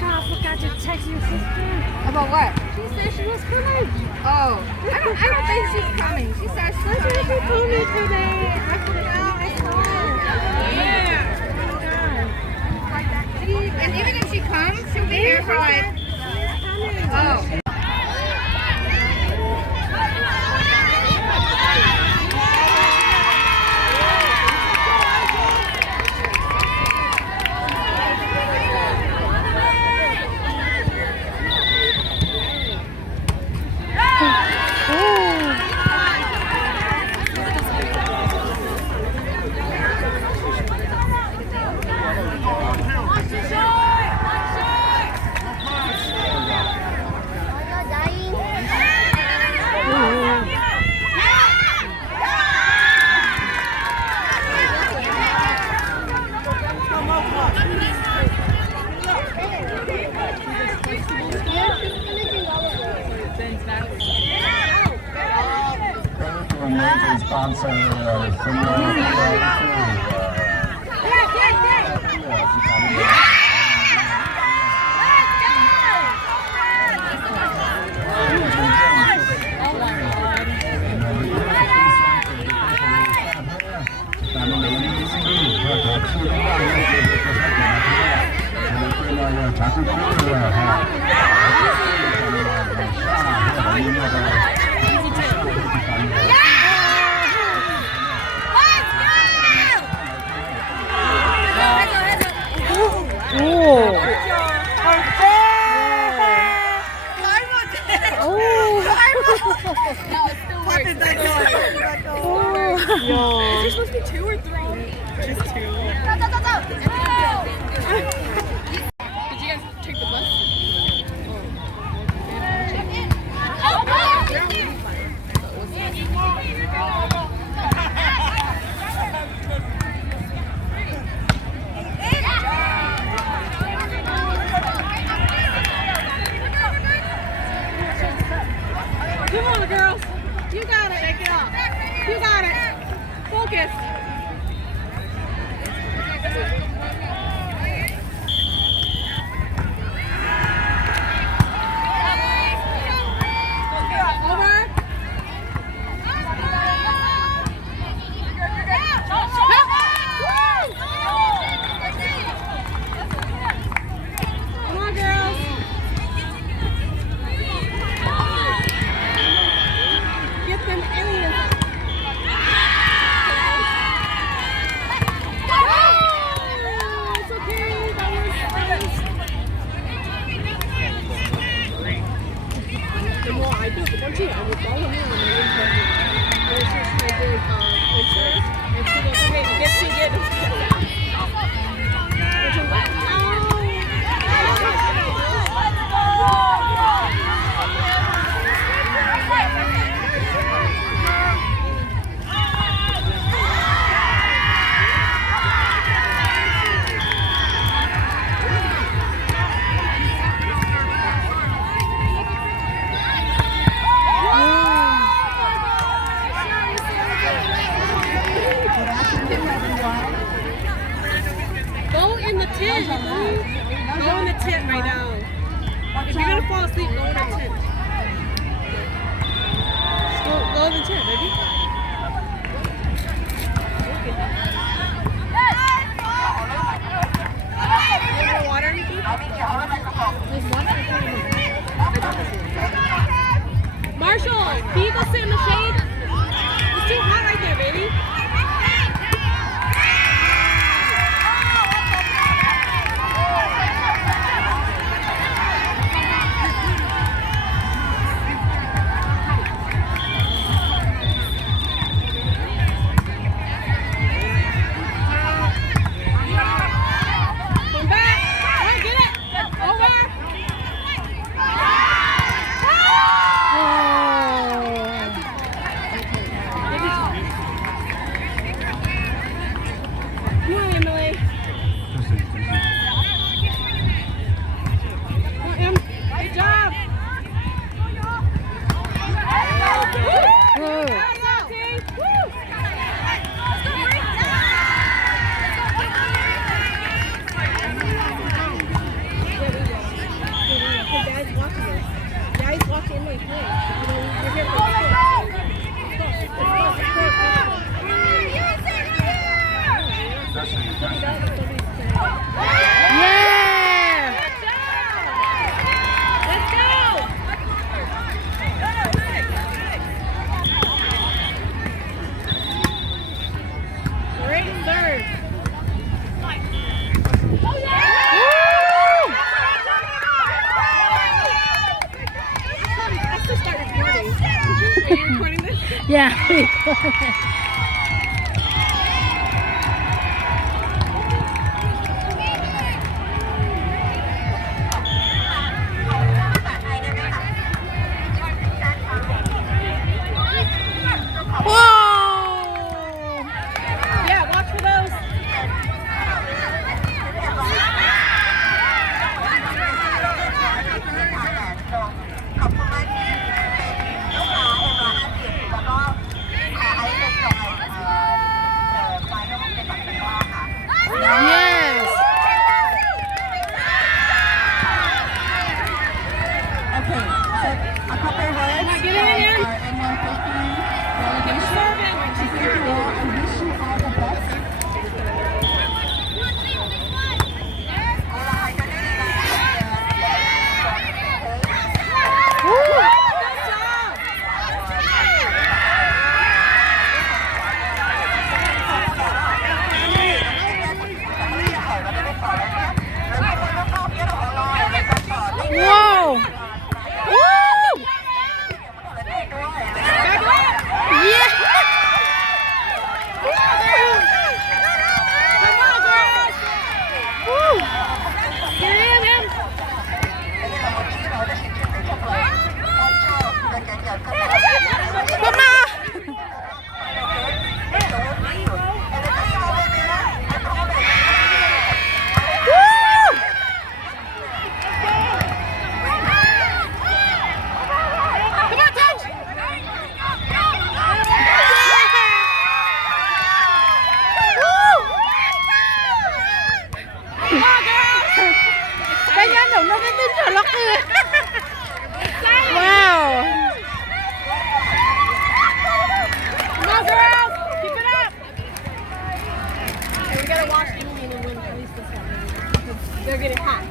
God, I forgot to text your sister. About what? She said she was coming. Oh, I don't think she's coming. She said she's She coming. was coming today. I forgot. I saw her. Yeah. And even if she comes, she'll be here for like. Oh. Major sponsor Is there supposed to be 2 or 3? Just 2. Did you guys take the bus? Come on, girls. You got it. Take it off. You got it. Focus. Go in the tent. Go in the tent right now. If you're gonna fall asleep, go in the tent. Go in the tent, baby. Water? Marshall, can you go sit in the shade? It's too hot right there, baby. Yeah. Whoa! Yeah, watch for those. Yes. Okay, so a couple of words. Get in there. Our NY50 delegation. Thank you all. I wish you all the best. Whoa! Woo! Yeah! Come on, girls. Woo! Get in him. Come on! Woo! Come on, coach. Cái nhá đủ nó cái tin trở lắc kìa. Wow. Come on, girls. Keep it up. We gotta watch Indian and win at least this one. Because they're getting hot.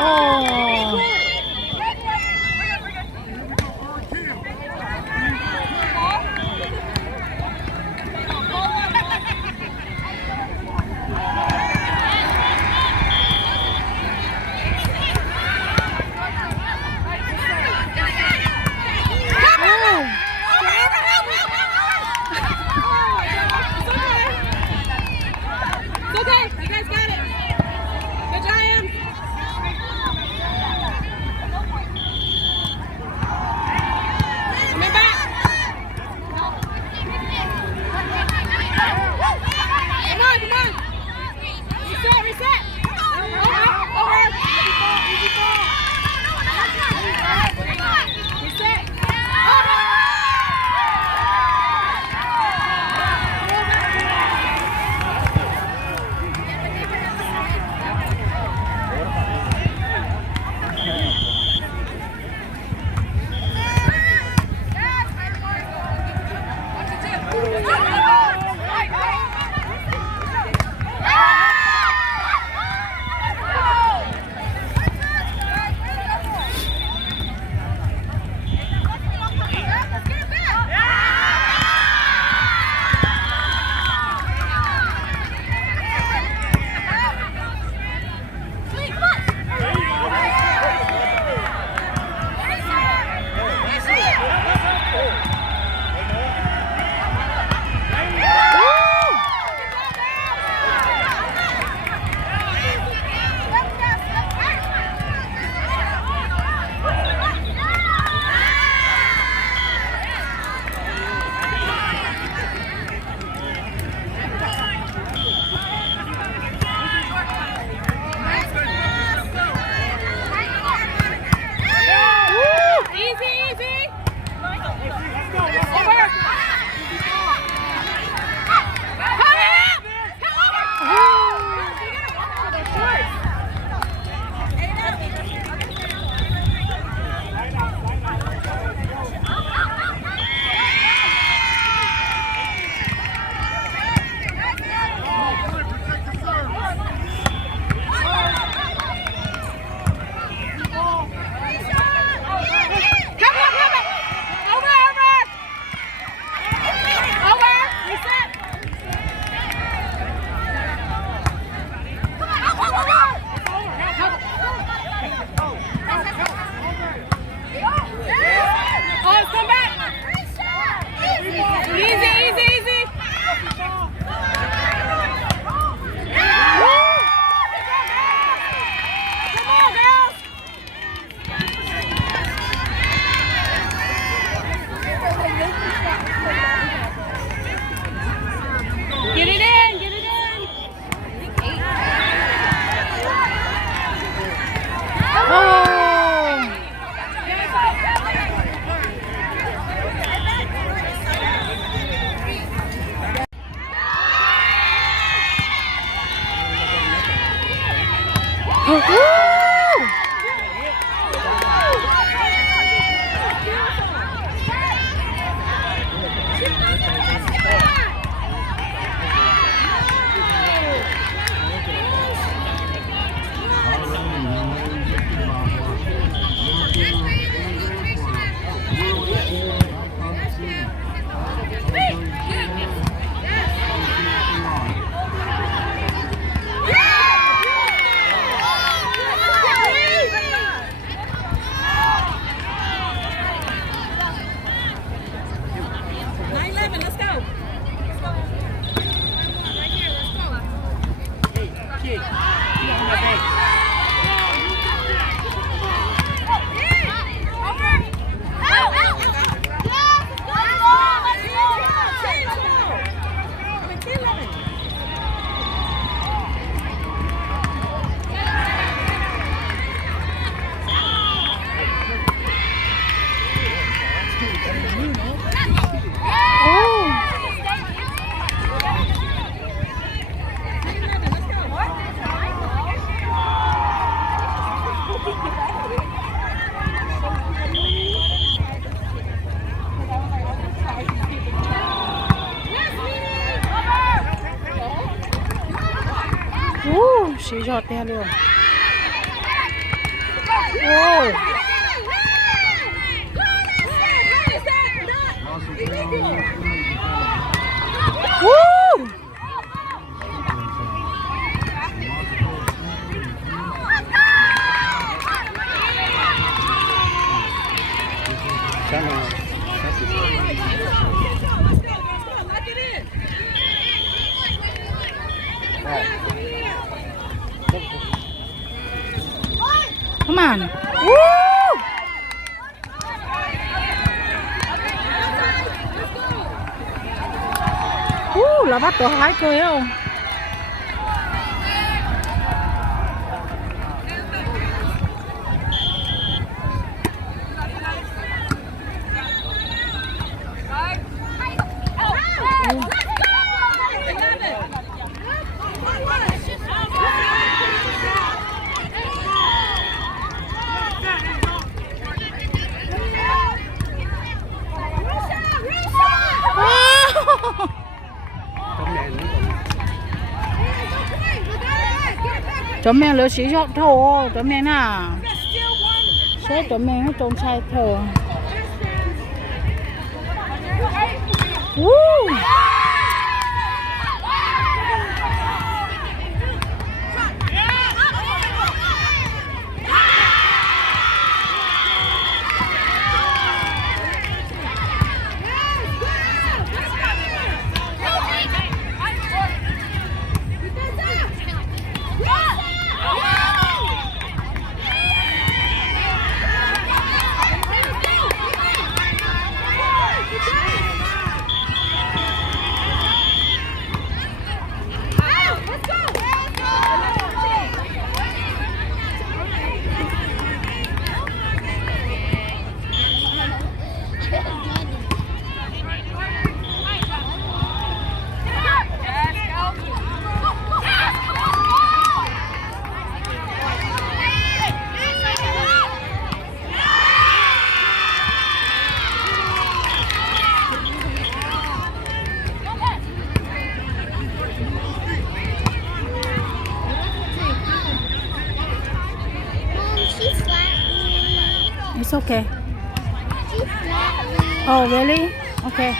Oh. 9-11, let's go. She shot there luôn. Wow. Woo! Come on. Woo! Là bắt tổ hái cười không? Chấm mèn lỡ xí chọn thầu chấm mèn à sẽ chấm mèn nó trông sai thờ. It's okay. Oh, really? Okay.